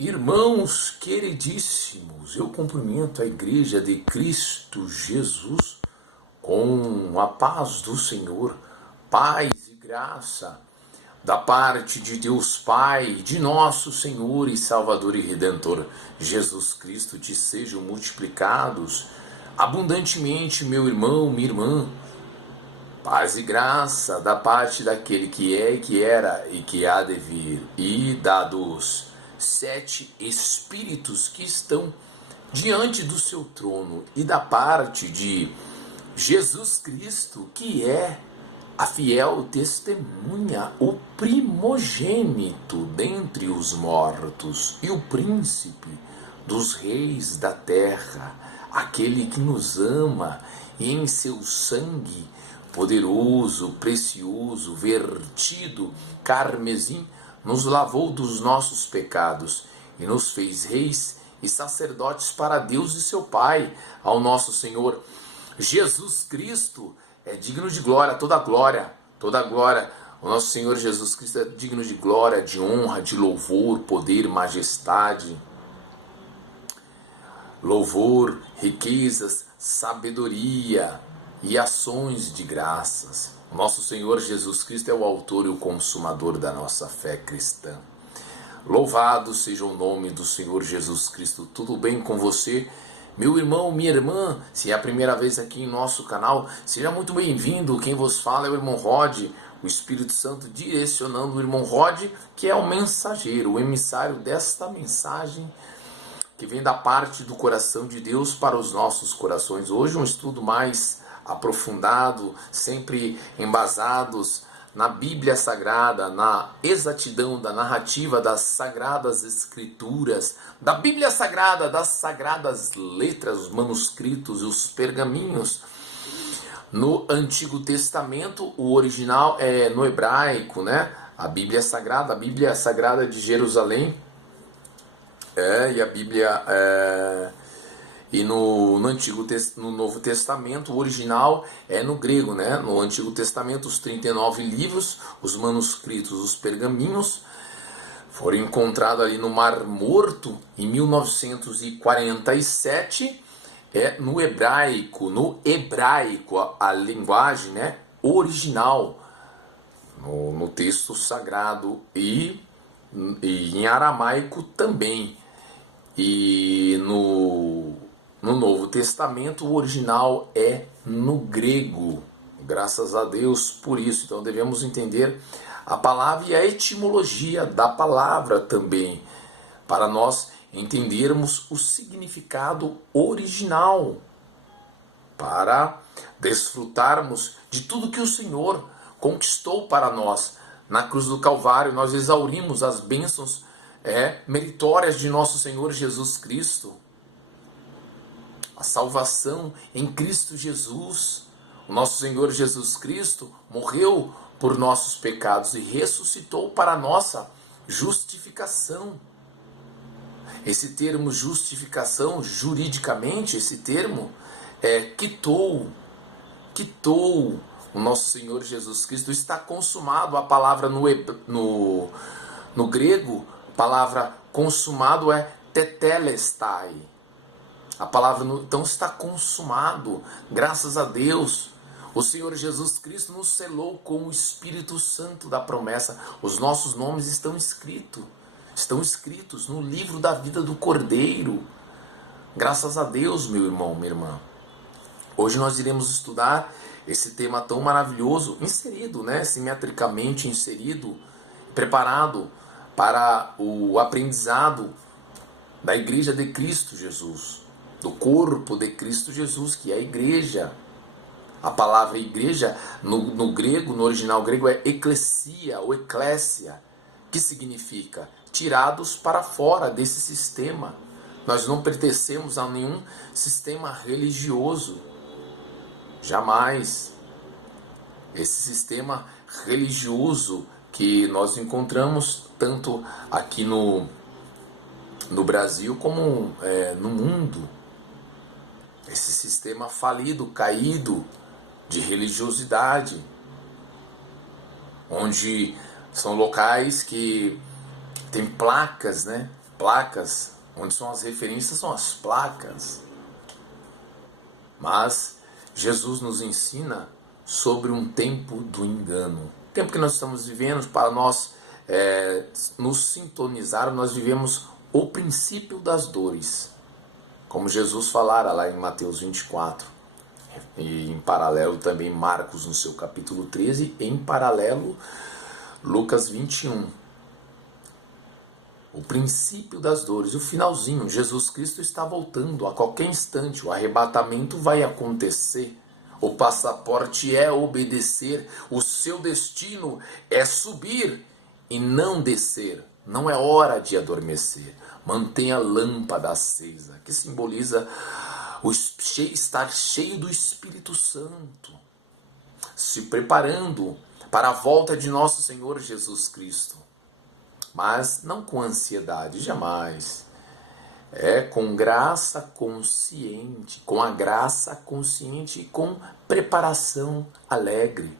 Irmãos queridíssimos, eu cumprimento a Igreja de Cristo Jesus com a paz do Senhor, paz e graça da parte de Deus Pai, de nosso Senhor e Salvador e Redentor Jesus Cristo te sejam multiplicados abundantemente, meu irmão, minha irmã. Paz e graça da parte daquele que é, que era e que há de vir, e dados 7 Espíritos que estão diante do seu trono, e da parte de Jesus Cristo, que é a fiel testemunha, o primogênito dentre os mortos e o príncipe dos reis da terra, aquele que nos ama e em seu sangue poderoso, precioso, vertido, carmesim, nos lavou dos nossos pecados e nos fez reis e sacerdotes para Deus e seu Pai, ao nosso Senhor Jesus Cristo. É digno de glória, toda glória, toda glória. O nosso Senhor Jesus Cristo é digno de glória, de honra, de louvor, poder, majestade, louvor, riquezas, sabedoria e ações de graças. O nosso Senhor Jesus Cristo é o autor e o consumador da nossa fé cristã. Louvado seja o nome do Senhor Jesus Cristo. Tudo bem com você? Meu irmão, minha irmã, se é a primeira vez aqui em nosso canal, seja muito bem-vindo. Quem vos fala é o irmão Rod, o Espírito Santo direcionando o irmão Rod, que é o mensageiro, o emissário desta mensagem que vem da parte do coração de Deus para os nossos corações. Hoje um estudo mais aprofundado, sempre embasados na Bíblia Sagrada, na exatidão da narrativa das Sagradas Escrituras, da Bíblia Sagrada, das Sagradas Letras, os manuscritos e os pergaminhos. No Antigo Testamento, o original é no hebraico, né? A Bíblia Sagrada de Jerusalém, e a Bíblia... E no Novo Testamento, o original é no grego, né? No Antigo Testamento, os 39 livros, os manuscritos, os pergaminhos, foram encontrados ali no Mar Morto, em 1947, no hebraico, a linguagem, né, original, no texto sagrado, e em aramaico também. E no Novo Testamento, o original é no grego. Graças a Deus por isso. Então devemos entender a palavra e a etimologia da palavra também, para nós entendermos o significado original, para desfrutarmos de tudo que o Senhor conquistou para nós. Na cruz do Calvário, nós exaurimos as bênçãos meritórias de nosso Senhor Jesus Cristo. A salvação em Cristo Jesus. O nosso Senhor Jesus Cristo morreu por nossos pecados e ressuscitou para a nossa justificação. Esse termo justificação, juridicamente, esse termo quitou o nosso Senhor Jesus Cristo. Está consumado. A palavra no grego, a palavra consumado é tetelestai. A palavra, então, está consumado. Graças a Deus, o Senhor Jesus Cristo nos selou com o Espírito Santo da promessa. Os nossos nomes estão escritos no livro da vida do Cordeiro. Graças a Deus, meu irmão, minha irmã. Hoje nós iremos estudar esse tema tão maravilhoso, inserido, né, simetricamente inserido, preparado para o aprendizado da Igreja de Cristo Jesus, do corpo de Cristo Jesus, que é a igreja. A palavra igreja, no grego, no original grego, é eclesia ou eclésia, que significa tirados para fora desse sistema. Nós não pertencemos a nenhum sistema religioso. Jamais. Esse sistema religioso que nós encontramos tanto aqui no Brasil como no mundo. Esse sistema falido, caído de religiosidade, onde são locais que tem placas, né, placas, onde são as referências, são as placas. Mas Jesus nos ensina sobre um tempo do engano. O tempo que nós estamos vivendo, para nós nos sintonizar, nós vivemos o princípio das dores. Como Jesus falara lá em Mateus 24. E em paralelo também Marcos no seu capítulo 13. E em paralelo Lucas 21. O princípio das dores, o finalzinho. Jesus Cristo está voltando a qualquer instante. O arrebatamento vai acontecer. O passaporte é obedecer. O seu destino é subir e não descer. Não é hora de adormecer. Mantenha a lâmpada acesa, que simboliza estar cheio do Espírito Santo. Se preparando para a volta de nosso Senhor Jesus Cristo. Mas não com ansiedade, jamais. É com graça consciente, com a graça consciente e com preparação alegre.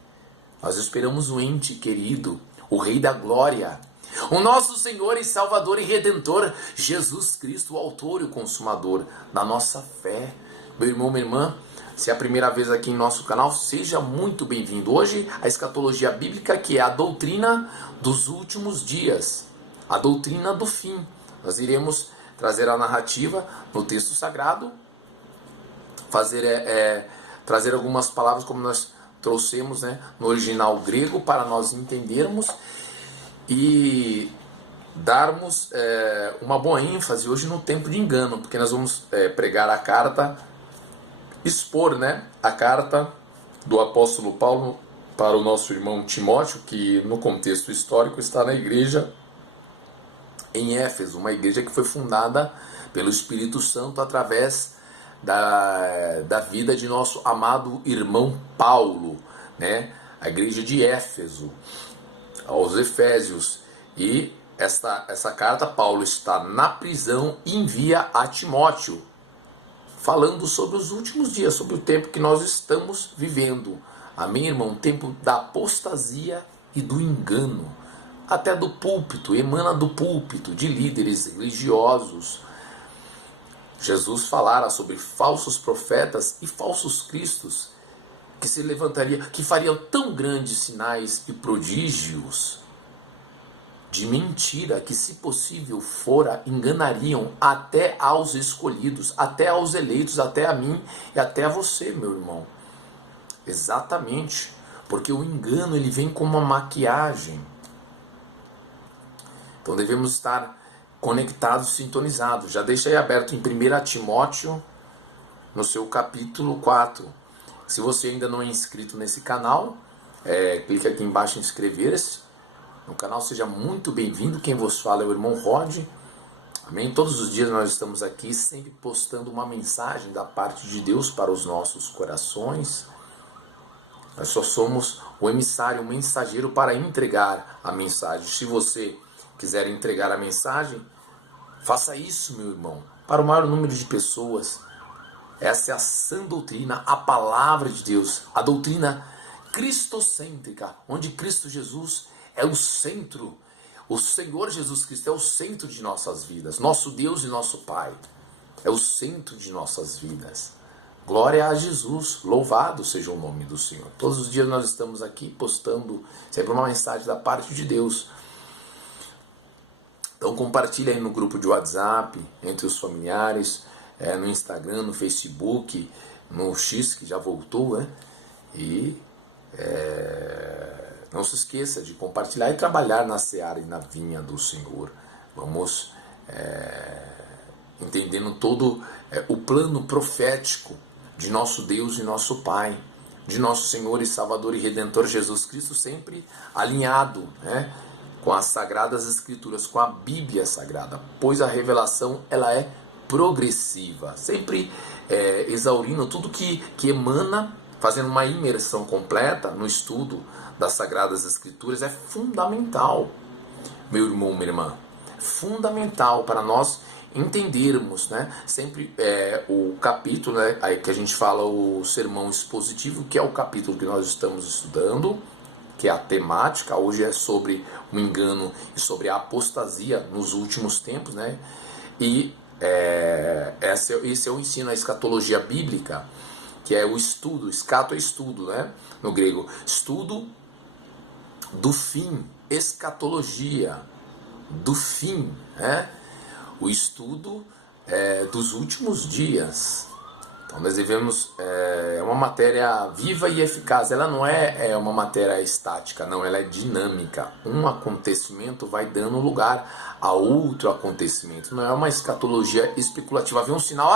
Nós esperamos o ente querido, o Rei da Glória, o nosso Senhor e Salvador e Redentor, Jesus Cristo, o autor e o consumador da nossa fé. Meu irmão, minha irmã, se é a primeira vez aqui em nosso canal, seja muito bem-vindo. Hoje, a escatologia bíblica, que é a doutrina dos últimos dias, a doutrina do fim. Nós iremos trazer a narrativa no texto sagrado, trazer algumas palavras como nós trouxemos, né, no original grego, para nós entendermos e darmos uma boa ênfase hoje no tempo de engano, porque nós vamos pregar a carta, expor, né, a carta do apóstolo Paulo para o nosso irmão Timóteo, que no contexto histórico está na igreja em Éfeso, uma igreja que foi fundada pelo Espírito Santo através da vida de nosso amado irmão Paulo, né? A igreja de Éfeso, aos Efésios. E essa carta, Paulo está na prisão e envia a Timóteo, falando sobre os últimos dias, sobre o tempo que nós estamos vivendo. Amém, irmão? Tempo da apostasia e do engano. Até do púlpito, emana do púlpito, de líderes religiosos. Jesus falara sobre falsos profetas e falsos cristos que se levantariam, que fariam tão grandes sinais e prodígios de mentira que, se possível fora, enganariam até aos escolhidos, até aos eleitos, até a mim e até a você, meu irmão. Exatamente, porque o engano ele vem como uma maquiagem. Então devemos estar conectados, sintonizados. Já deixa aí aberto em 1 Timóteo, no seu capítulo 4. Se você ainda não é inscrito nesse canal, clique aqui embaixo em inscrever-se no canal. Seja muito bem-vindo. Quem vos fala é o irmão Rod. Amém? Todos os dias nós estamos aqui sempre postando uma mensagem da parte de Deus para os nossos corações. Nós só somos o emissário, o mensageiro para entregar a mensagem. Se você quiser entregar a mensagem, faça isso, meu irmão, para o maior número de pessoas. Essa é a sã doutrina, a palavra de Deus, a doutrina cristocêntrica, onde Cristo Jesus é o centro. O Senhor Jesus Cristo é o centro de nossas vidas. Nosso Deus e nosso Pai é o centro de nossas vidas. Glória a Jesus, louvado seja o nome do Senhor. Todos os dias nós estamos aqui postando sempre uma mensagem da parte de Deus. Então compartilha aí no grupo de WhatsApp, entre os familiares, no Instagram, no Facebook, no X, que já voltou, né? E não se esqueça de compartilhar e trabalhar na seara e na vinha do Senhor. Vamos entendendo todo o plano profético de nosso Deus e nosso Pai, de nosso Senhor e Salvador e Redentor Jesus Cristo, sempre alinhado, né, com as Sagradas Escrituras, com a Bíblia Sagrada, pois a revelação ela é progressiva, sempre exaurindo tudo que emana, fazendo uma imersão completa no estudo das Sagradas Escrituras. É fundamental, meu irmão, minha irmã, fundamental para nós entendermos, né, sempre o capítulo, né, aí que a gente fala o sermão expositivo, que é o capítulo que nós estamos estudando, que é a temática. Hoje é sobre o engano e sobre a apostasia nos últimos tempos, né? E esse é o ensino, a escatologia bíblica, que é o estudo, escato é estudo, né? No grego, estudo do fim, escatologia, do fim, né? O estudo dos últimos dias. Então nós devemos, é uma matéria viva e eficaz, ela não é uma matéria estática, não, ela é dinâmica. Um acontecimento vai dando lugar a outro acontecimento, não é uma escatologia especulativa, vê um sinal,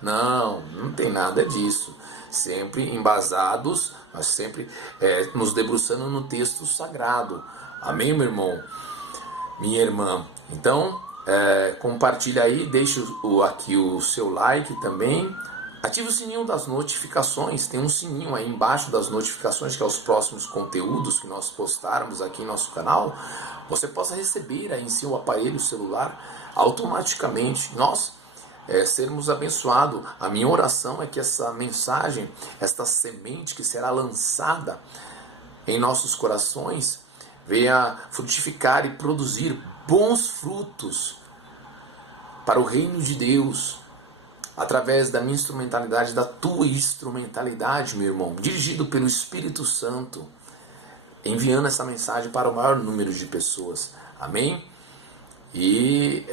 não tem nada disso. Sempre embasados, mas sempre nos debruçando no texto sagrado. Amém, meu irmão? Minha irmã? Então, compartilha aí, deixe aqui o seu like também. Ative o sininho das notificações, tem um sininho aí embaixo das notificações, que é os próximos conteúdos que nós postarmos aqui em nosso canal, você possa receber aí em seu aparelho celular automaticamente. Nós sermos abençoados. A minha oração é que essa mensagem, esta semente que será lançada em nossos corações, venha frutificar e produzir bons frutos para o reino de Deus, através da minha instrumentalidade, da tua instrumentalidade, meu irmão, dirigido pelo Espírito Santo, enviando essa mensagem para o maior número de pessoas. Amém? E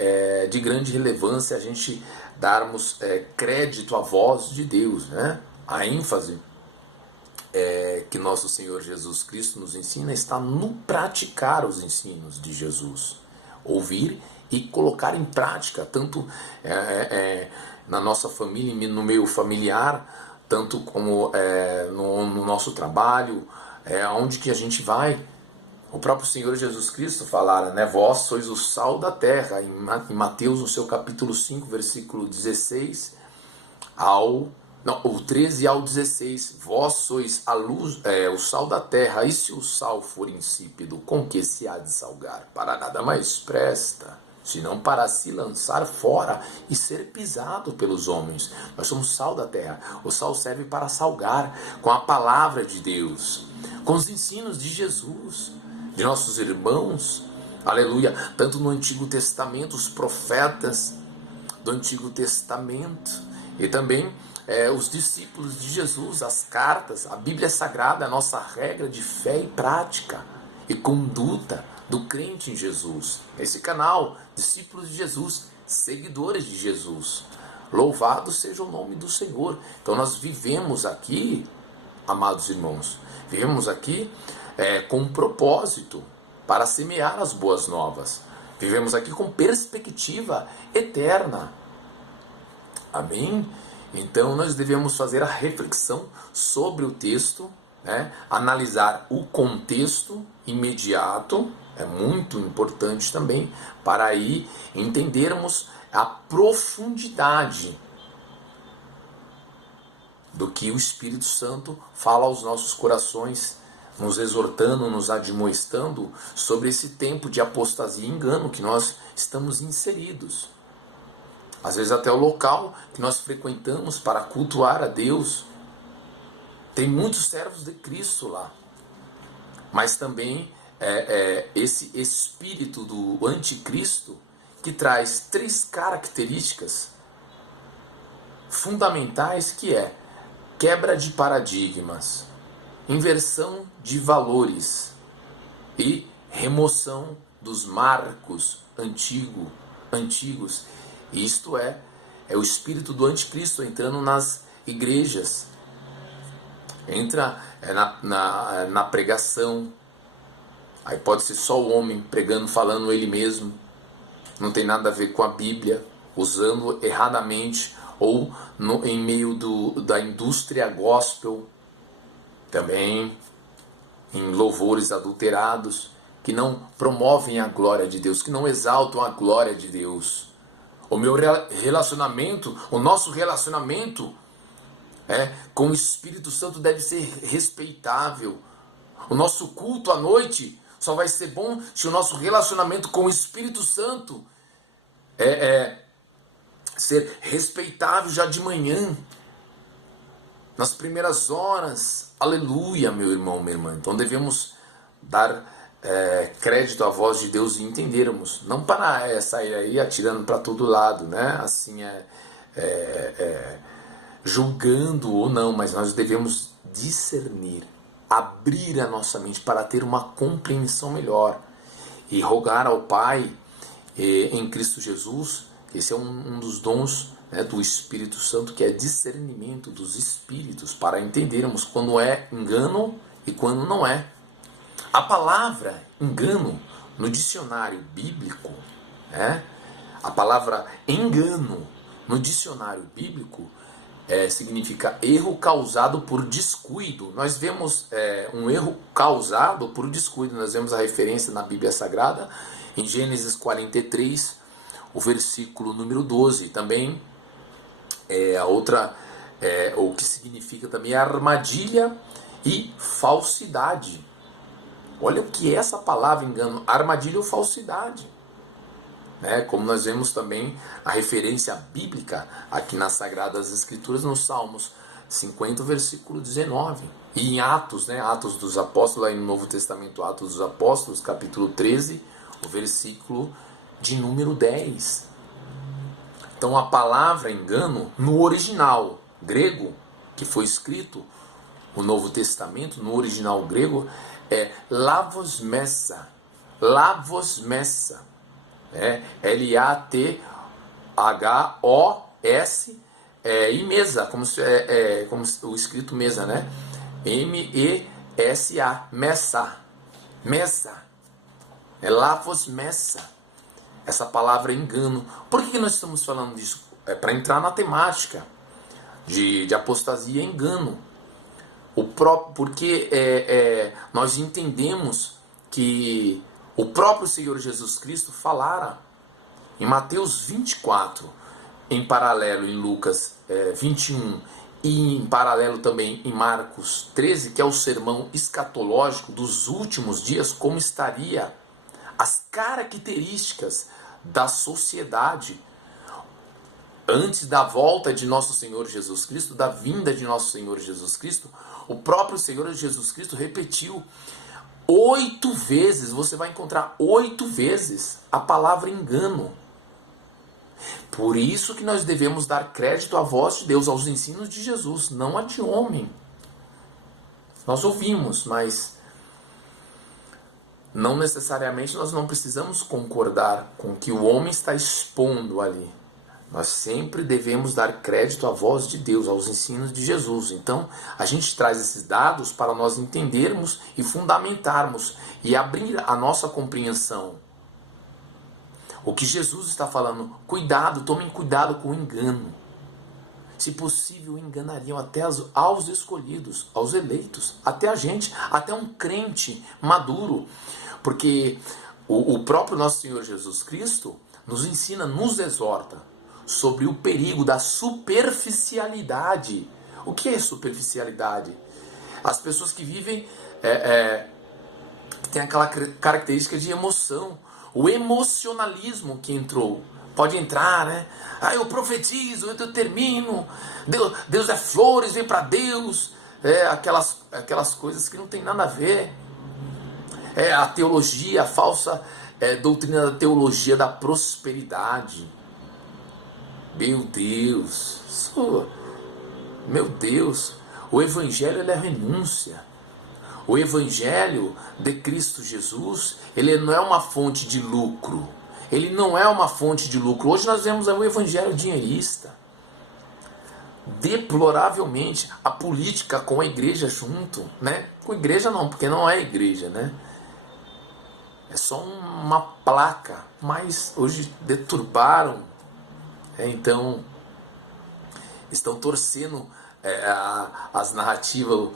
de grande relevância a gente darmos crédito à voz de Deus, né? A ênfase que nosso Senhor Jesus Cristo nos ensina está no praticar os ensinos de Jesus. Ouvir e colocar em prática, tanto na nossa família, no meio familiar, tanto como no nosso trabalho, aonde que a gente vai. O próprio Senhor Jesus Cristo falara, né? Vós sois o sal da terra, em Mateus, no seu capítulo 5, versículo 16 o 13 ao 16. Vós sois a luz, o sal da terra, e se o sal for insípido, com que se há de salgar? Para nada mais presta, senão para se lançar fora e ser pisado pelos homens. Nós somos sal da terra. O sal serve para salgar com a palavra de Deus, com os ensinos de Jesus, de nossos irmãos, aleluia, tanto no Antigo Testamento, os profetas do Antigo Testamento, e também os discípulos de Jesus, as cartas, a Bíblia Sagrada, a nossa regra de fé e prática e conduta do crente em Jesus. Esse canal, discípulos de Jesus, seguidores de Jesus, louvado seja o nome do Senhor. Então nós vivemos aqui, amados irmãos, vivemos aqui com um propósito para semear as boas novas. Vivemos aqui com perspectiva eterna. Amém? Então nós devemos fazer a reflexão sobre o texto, né? Analisar o contexto imediato, é muito importante também, para aí entendermos a profundidade do que o Espírito Santo fala aos nossos corações, nos exortando, nos admoestando sobre esse tempo de apostasia e engano que nós estamos inseridos. Às vezes até o local que nós frequentamos para cultuar a Deus, tem muitos servos de Cristo lá, mas também esse espírito do anticristo que traz 3 características fundamentais, que é quebra de paradigmas, inversão de valores e remoção dos marcos antigos. Isto é o espírito do anticristo entrando nas igrejas, entra na pregação. Aí pode ser só o homem pregando, falando ele mesmo, não tem nada a ver com a Bíblia, usando erradamente, ou em meio da indústria gospel, também em louvores adulterados, que não promovem a glória de Deus, que não exaltam a glória de Deus. O meu relacionamento, o nosso relacionamento com o Espírito Santo deve ser respeitável. O nosso culto à noite só vai ser bom se o nosso relacionamento com o Espírito Santo ser respeitável já de manhã, nas primeiras horas. Aleluia, meu irmão, minha irmã. Então devemos dar crédito à voz de Deus e entendermos, não para sair aí atirando para todo lado, né? Assim, julgando ou não, mas nós devemos discernir, abrir a nossa mente para ter uma compreensão melhor e rogar ao Pai em Cristo Jesus. Esse é um dos dons, né, do Espírito Santo, que é discernimento dos espíritos, para entendermos quando é engano e quando não é. A palavra engano no dicionário bíblico, né, a palavra engano no dicionário bíblico significa erro causado por descuido. Nós vemos um erro causado por descuido. Nós vemos a referência na Bíblia Sagrada em Gênesis 43, o versículo número 12. Também a outra, o que significa também armadilha e falsidade. Olha o que é essa palavra engano, armadilha ou falsidade. Como nós vemos também a referência bíblica aqui nas Sagradas Escrituras, nos Salmos 50, versículo 19. E em Atos, Atos dos Apóstolos, aí no Novo Testamento, Atos dos Apóstolos, capítulo 13, o versículo de número 10. Então a palavra engano, no original grego, que foi escrito o Novo Testamento, no original grego, é lavosmessa. Lavosmessa. L-A-T-H-O-S e mesa, como o escrito mesa, né? M-E-S-A, messa, messa, lavosmessa, essa palavra engano. Por que nós estamos falando disso? É para entrar na temática de apostasia e engano. Porque nós entendemos que o próprio Senhor Jesus Cristo falara em Mateus 24, em paralelo em Lucas 21 e em paralelo também em Marcos 13, que é o sermão escatológico dos últimos dias, como estaria as características da sociedade antes da volta de nosso Senhor Jesus Cristo, da vinda de nosso Senhor Jesus Cristo. O próprio Senhor Jesus Cristo repetiu 8 vezes, você vai encontrar 8 vezes a palavra engano. Por isso que nós devemos dar crédito à voz de Deus, aos ensinos de Jesus, não a de homem. Nós ouvimos, mas não necessariamente nós não precisamos concordar com o que o homem está expondo ali. Nós sempre devemos dar crédito à voz de Deus, aos ensinos de Jesus. Então, a gente traz esses dados para nós entendermos e fundamentarmos e abrir a nossa compreensão. O que Jesus está falando, cuidado, tomem cuidado com o engano. Se possível, enganariam até aos escolhidos, aos eleitos, até a gente, até um crente maduro. Porque o próprio nosso Senhor Jesus Cristo nos ensina, nos exorta sobre o perigo da superficialidade. O que é superficialidade? As pessoas que vivem têm aquela característica de emoção, o emocionalismo que entrou. Pode entrar, né? Eu profetizo, eu termino, Deus é flores, vem para Deus, aquelas coisas que não tem nada a ver. A teologia, a falsa doutrina da teologia da prosperidade. Meu Deus, o Evangelho ele é renúncia. O Evangelho de Cristo Jesus, ele não é uma fonte de lucro. Ele não é uma fonte de lucro. Hoje nós vemos o Evangelho dinheirista. Deploravelmente, a política com a igreja junto, né? Com a igreja não, porque não é igreja, né? É só uma placa, mas hoje deturparam. Então, estão torcendo as narrativas,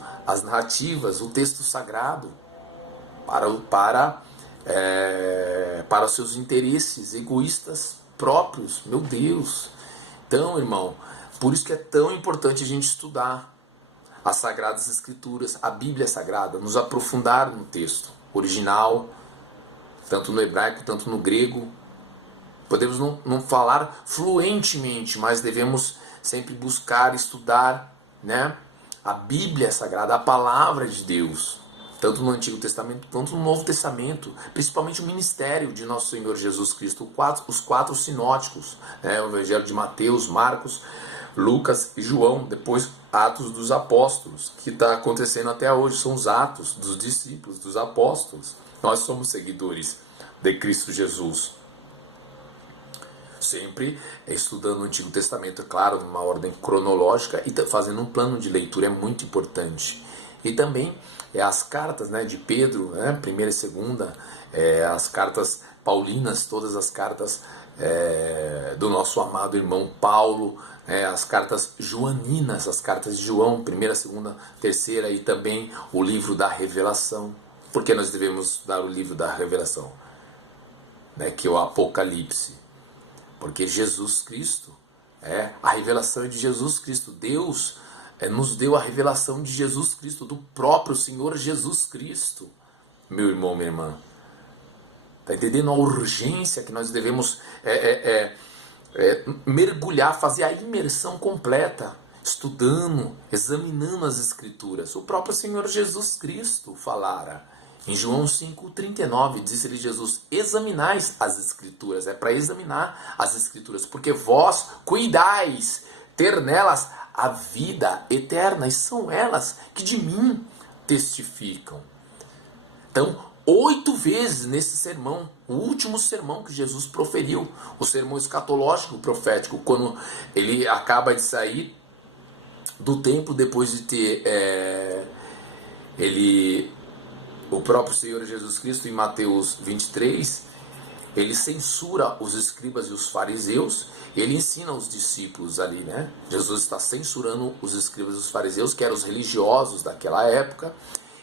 o texto sagrado, para os seus interesses egoístas próprios. Meu Deus! Então, irmão, por isso que é tão importante a gente estudar as Sagradas Escrituras, a Bíblia Sagrada, nos aprofundar no texto original, tanto no hebraico, tanto no grego. Podemos não falar fluentemente, mas devemos sempre buscar estudar, né, a Bíblia Sagrada, a Palavra de Deus, tanto no Antigo Testamento quanto no Novo Testamento, principalmente o ministério de nosso Senhor Jesus Cristo, os quatro sinóticos, né? O Evangelho de Mateus, Marcos, Lucas e João, depois Atos dos Apóstolos, que está acontecendo até hoje, são os Atos dos discípulos, dos apóstolos. Nós somos seguidores de Cristo Jesus. Sempre estudando o Antigo Testamento, é claro, numa ordem cronológica e fazendo um plano de leitura, é muito importante. E também as cartas, né, de Pedro, né, primeira e segunda, as cartas paulinas, todas as cartas do nosso amado irmão Paulo, as cartas joaninas, as cartas de João, primeira, segunda, terceira, e também o livro da Revelação. Por que nós devemos dar o livro da Revelação? Né, que é o Apocalipse. Porque Jesus Cristo, a revelação é de Jesus Cristo. Deus nos deu a revelação de Jesus Cristo, do próprio Senhor Jesus Cristo. Meu irmão, minha irmã. Está entendendo a urgência que nós devemos mergulhar, fazer a imersão completa, estudando, examinando as Escrituras. O próprio Senhor Jesus Cristo falara. Em João 5,39, disse-lhe Jesus: examinais as Escrituras. É para examinar as Escrituras, porque vós cuidais ter nelas a vida eterna, e são elas que de mim testificam. Então, 8 vezes nesse sermão, o último sermão que Jesus proferiu, o sermão escatológico profético, quando ele acaba de sair do templo depois de ter o próprio Senhor Jesus Cristo, em Mateus 23, ele censura os escribas e os fariseus, e ele ensina os discípulos ali, né? Jesus está censurando os escribas e os fariseus, que eram os religiosos daquela época,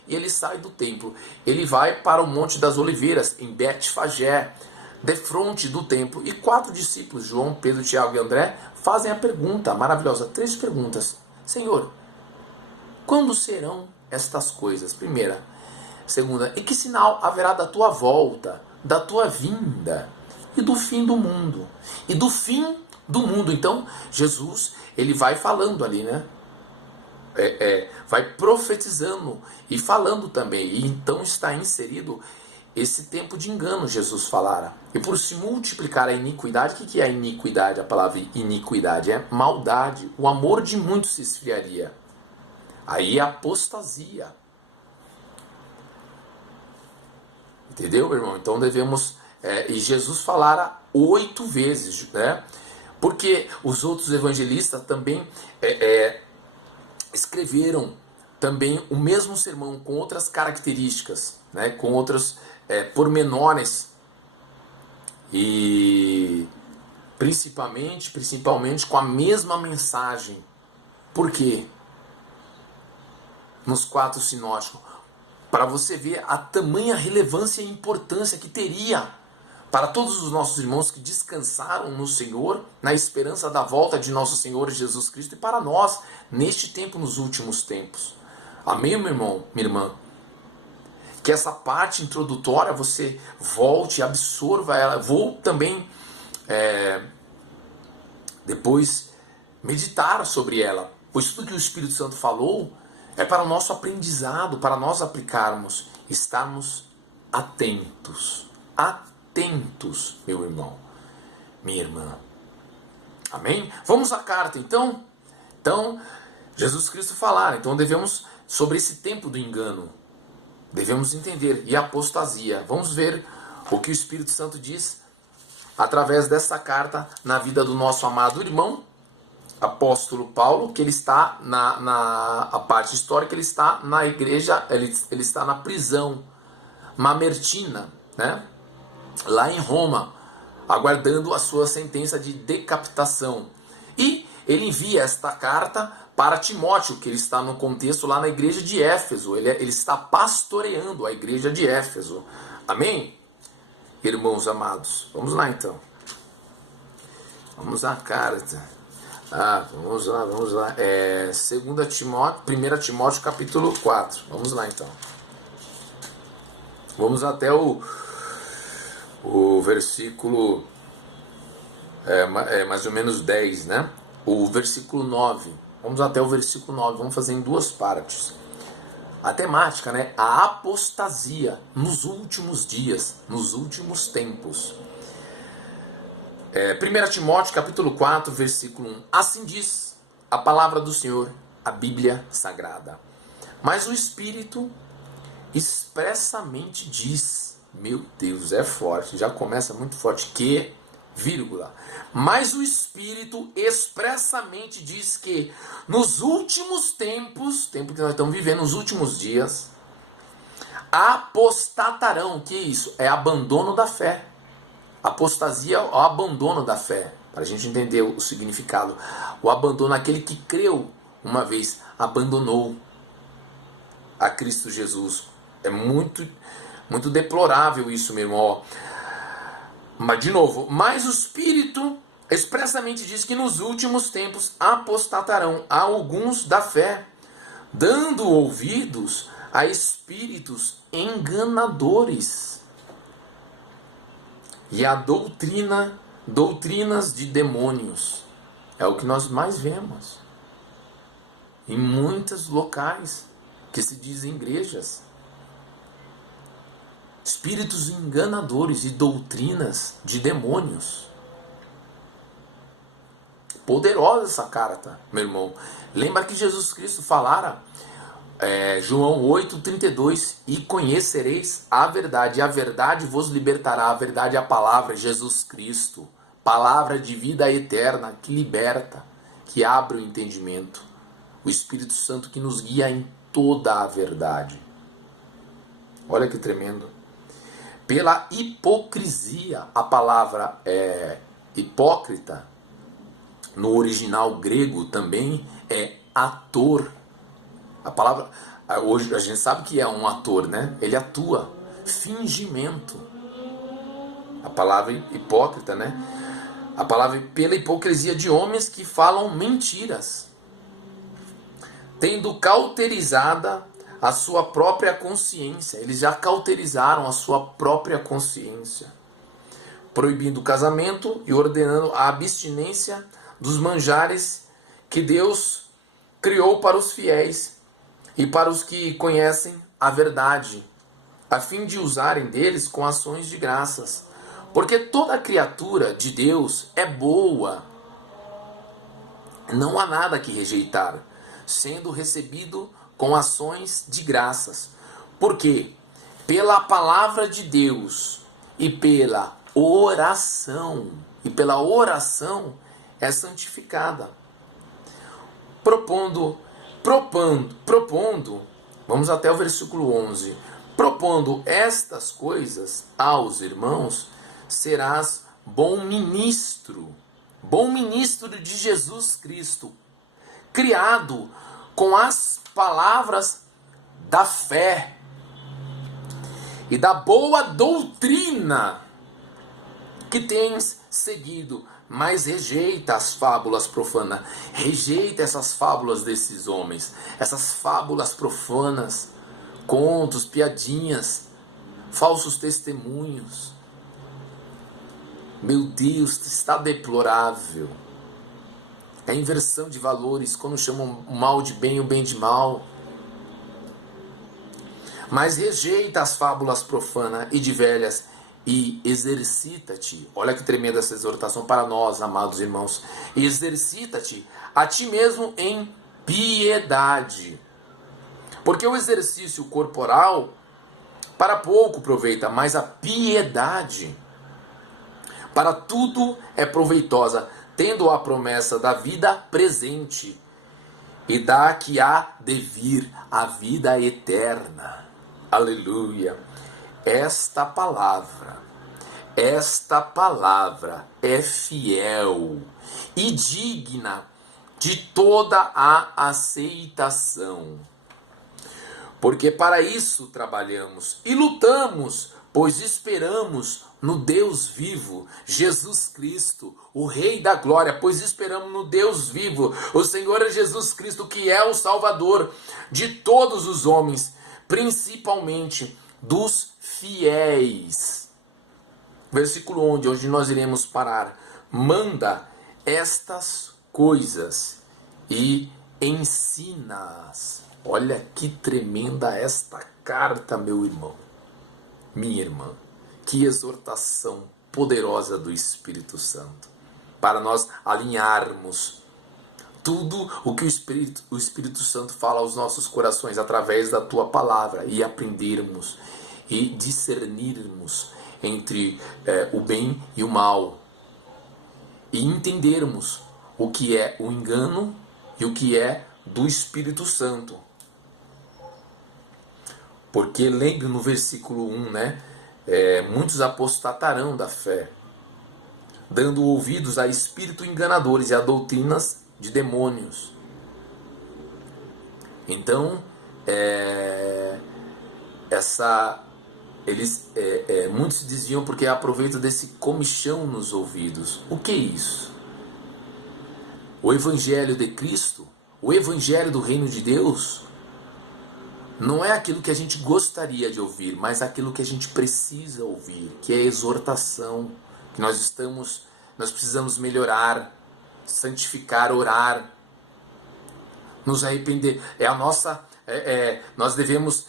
e ele sai do templo. Ele vai para o Monte das Oliveiras, em Betfagé, defronte do templo, e 4 discípulos, João, Pedro, Tiago e André, fazem a pergunta maravilhosa, 3 perguntas. Senhor, quando serão estas coisas? Primeira. Segunda, e que sinal haverá da tua volta, da tua vinda e do fim do mundo? E do fim do mundo. Então, Jesus, ele vai falando ali, né? Vai profetizando e falando também. E então está inserido esse tempo de engano, Jesus falara. E por se multiplicar a iniquidade, o que é a iniquidade? A palavra iniquidade é maldade. O amor de muitos se esfriaria. Aí é apostasia. Entendeu, meu irmão? Então devemos... e Jesus falara 8 vezes, né? Porque os outros evangelistas também escreveram também o mesmo sermão com outras características, né? Com outros pormenores. E principalmente com a mesma mensagem. Por quê? Nos 4 sinóticos. Para você ver a tamanha relevância e importância que teria para todos os nossos irmãos que descansaram no Senhor, na esperança da volta de nosso Senhor Jesus Cristo, e para nós, neste tempo, nos últimos tempos. Amém, meu irmão, minha irmã? Que essa parte introdutória você volte, absorva ela. Vou também depois meditar sobre ela, pois tudo que o Espírito Santo falou é para o nosso aprendizado, para nós aplicarmos, estarmos atentos. Atentos, meu irmão, minha irmã. Amém? Vamos à carta, então? Então, Jesus Cristo falar. Então, devemos, sobre esse tempo do engano, devemos entender. E a apostasia. Vamos ver o que o Espírito Santo diz através dessa carta na vida do nosso amado irmão, apóstolo Paulo, que ele está a parte histórica, ele está na igreja, ele está na prisão mamertina, né? Lá em Roma, aguardando a sua sentença de decapitação. E ele envia esta carta para Timóteo, que ele está no contexto lá na igreja de Éfeso. Ele está pastoreando a igreja de Éfeso. Amém? Irmãos amados, vamos lá então. Vamos à carta. Vamos lá. 1 Timóteo capítulo 4. Vamos lá então. Vamos até o versículo mais ou menos 10, né? O versículo 9. Vamos até o versículo 9. Vamos fazer em 2 partes. a temática, né? A apostasia nos últimos dias, nos últimos tempos. 1 Timóteo capítulo 4, versículo 1. Assim diz a palavra do Senhor, a Bíblia Sagrada. Mas o Espírito expressamente diz, meu Deus, é forte, já começa muito forte, que, vírgula, mas o Espírito expressamente diz que nos últimos tempos, tempo que nós estamos vivendo, nos últimos dias, apostatarão. Que é isso? É abandono da fé. Apostasia é o abandono da fé, para a gente entender o significado. O abandono, aquele que creu uma vez, abandonou a Cristo Jesus. É muito, muito deplorável isso, meu irmão. Mas, de novo, mas o Espírito expressamente diz que nos últimos tempos apostatarão alguns da fé, dando ouvidos a espíritos enganadores e a doutrinas de demônios. É o que nós mais vemos em muitos locais que se dizem igrejas. Espíritos enganadores e doutrinas de demônios. Poderosa essa carta, meu irmão. Lembra que Jesus Cristo falara, João 8,32, e conhecereis a verdade, e a verdade vos libertará. A verdade é a palavra, Jesus Cristo, palavra de vida eterna, que liberta, que abre o entendimento. O Espírito Santo que nos guia em toda a verdade. Olha que tremendo. Pela hipocrisia, a palavra hipócrita, no original grego também é ator. A palavra, hoje a gente sabe que é um ator, né? Ele atua. Fingimento. A palavra hipócrita, né? A palavra pela hipocrisia de homens que falam mentiras, tendo cauterizada a sua própria consciência. Eles já cauterizaram a sua própria consciência, proibindo o casamento e ordenando a abstinência dos manjares que Deus criou para os fiéis e para os que conhecem a verdade, a fim de usarem deles com ações de graças. Porque toda criatura de Deus é boa, não há nada que rejeitar, sendo recebido com ações de graças. Porque pela palavra de Deus e pela oração é santificada. Propondo, vamos até o versículo 11. Propondo estas coisas aos irmãos, serás bom ministro de Jesus Cristo, criado com as palavras da fé e da boa doutrina que tens seguido, mas rejeita as fábulas profanas. Rejeita essas fábulas desses homens, essas fábulas profanas, contos, piadinhas, falsos testemunhos. Meu Deus, está deplorável. É inversão de valores, quando chamam o mal de bem e o bem de mal. Mas rejeita as fábulas profanas e de velhas e exercita-te. Olha que tremenda essa exortação para nós, amados irmãos. Exercita-te a ti mesmo em piedade. Porque o exercício corporal para pouco aproveita, mas a piedade para tudo é proveitosa, tendo a promessa da vida presente e da que há de vir, a vida eterna. Aleluia! Esta palavra é fiel e digna de toda a aceitação. Porque para isso trabalhamos e lutamos, pois esperamos no Deus vivo, Jesus Cristo, o Rei da Glória, pois esperamos no Deus vivo, o Senhor Jesus Cristo, que é o Salvador de todos os homens, principalmente dos fiéis. Versículo 11, onde nós iremos parar. Manda estas coisas e ensina-as. Olha que tremenda esta carta, meu irmão, minha irmã. Que exortação poderosa do Espírito Santo para nós alinharmos tudo o que o Espírito Santo fala aos nossos corações através da tua palavra e aprendermos e discernirmos entre o bem e o mal e entendermos o que é o engano e o que é do Espírito Santo. Porque lembre no versículo 1, né? Muitos apostatarão da fé, dando ouvidos a espíritos enganadores e a doutrinas de demônios. Então, muitos se desviam porque aproveitam desse comichão nos ouvidos. O que é isso? O Evangelho de Cristo, o Evangelho do Reino de Deus, não é aquilo que a gente gostaria de ouvir, mas aquilo que a gente precisa ouvir, que é a exortação, que nós precisamos melhorar, santificar, orar, nos arrepender. Nós devemos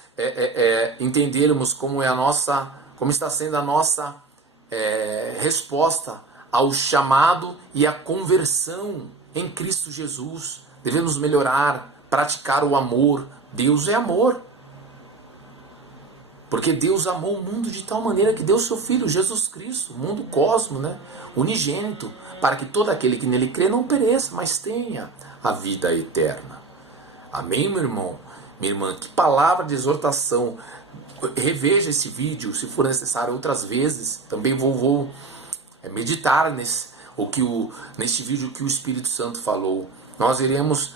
entendermos como está sendo a nossa resposta ao chamado e à conversão em Cristo Jesus. Devemos melhorar, praticar o amor. Deus é amor. Porque Deus amou o mundo de tal maneira que deu seu Filho, Jesus Cristo, o mundo cosmo, né? Unigênito, para que todo aquele que nele crê não pereça, mas tenha a vida eterna. Amém, meu irmão? Minha irmã, que palavra de exortação. Reveja esse vídeo, se for necessário, outras vezes. Também vou meditar neste vídeo que o Espírito Santo falou. Nós iremos